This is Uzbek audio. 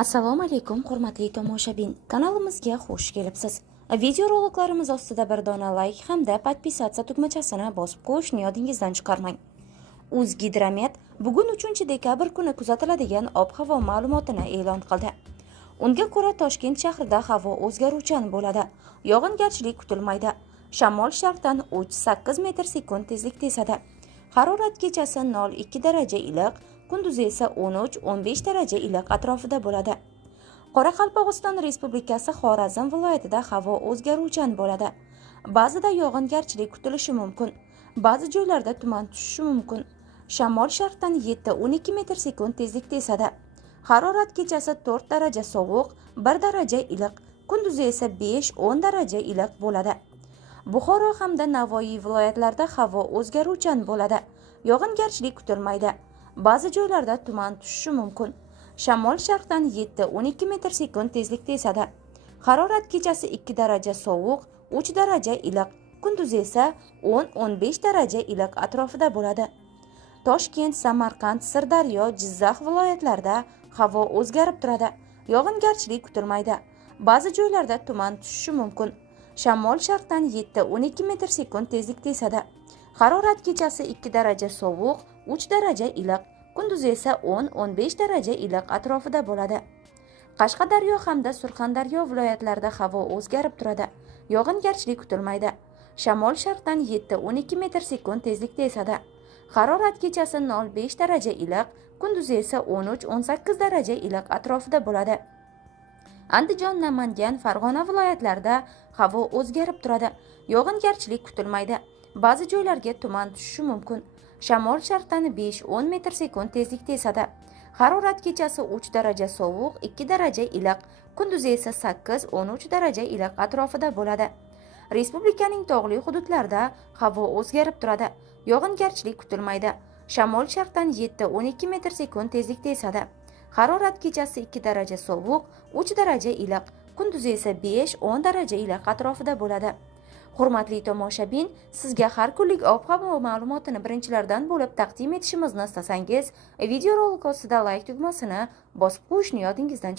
Assalomu alaykum hurmatli tomoshabin. Kanalimizga xush kelibsiz. Video roliklarimiz ostida bir dona like hamda podpisatsiya tugmachasini bosib qo'yishni yodingizdan chiqarmang. O'zgidromet bugun 3-dekabr kuni kuzatiladigan ob-havo ma'lumotini e'lon qildi. Unga ko'ra Toshkent shahrida havo o'zgaruvchan bo'ladi. Yog'ingarchilik kutilmaydi. Shamol sharqdan 3-8 metr/sekund tezlikda esadi. Harorat kechasi 0-2 daraja iliq, kunduzi esa 13-15 daraja iliq atrofida bo'ladi. Qoraqalpog'iston Respublikasi Xorazm viloyatida havo o'zgaruvchan bo'ladi. Ba'zida yog'ingarchilik kutilishi mumkin. Ba'zi joylarda tuman tushishi mumkin. Shamol sharqdan 7-12 metr/sekund tezlikda esadi. Harorat kechasi 4 daraja sovuq, 1 daraja iliq, kunduzi esa 5-10 daraja iliq bo'ladi. Buxoro hamda Navoiy viloyatlarida havo o'zgaruvchan bo'ladi. Yog'ingarchilik kutilmaydi. Ba'zi joylarda tuman tushishi mumkin. Shamol sharqdan 7-12 metr/sekund tezlikda esadi. Harorat kechasi 2 daraja sovuq, 3 daraja iliq, kunduzi esa 10-15 daraja iliq atrofida bo'ladi. Toshkent, Samarqand, Sirdaryo, Jizzax viloyatlarida havo o'zgarib turadi. Yog'ingarchilik kutilmaydi. Ba'zi joylarda tuman tushishi mumkin. Shamol sharqdan 7-12 metr/sekund tezlikda esadi. Harorat kechasi 2 daraja sovuq, 3 daraja iliq, kunduzi esa 10-15 daraja iliq atrofida bo'ladi. Qashqadaryo hamda Surxondaryo viloyatlarida havo o'zgarib turadi. Yog'ingarchilik kutilmaydi. Shamol sharqdan 7-12 metr/sekund tezlikda esadi. Harorat kechasi 0-5 daraja iliq, kunduzi esa 13-18 daraja iliq atrofida bo'ladi. Andijon, Namangan, Farg'ona viloyatlarida havo o'zgarib turadi. Yog'ingarchilik kutilmaydi. Ba'zi joylarga tuman tushishi mumkin. Shamol sharqdan 5-10 metr/sekund tezlikda esadi. Harorat kechasi 3 daraja sovuq, 2 daraja iliq, kunduzi esa 8-13 daraja iliq atrofida bo'ladi. Respublikaning tog'li hududlarida havo o'zgarib turadi. Yog'ingarchilik kutilmaydi. Shamol sharqdan 7-12 metr/sekund tezlikda esadi. Harorat kechasi 2 daraja sovuq, 3 daraja iliq, kunduzi esa 5-10 daraja iliq atrofida bo'ladi. Hurmatli tomoshabin, sizga har kunlik ob-havo ma'lumotini birinchilardan bo'lib taqdim etishimizni istasangiz, video rolik ostida like tugmasini bosib qo'yishni yodingizdan chiqarmang.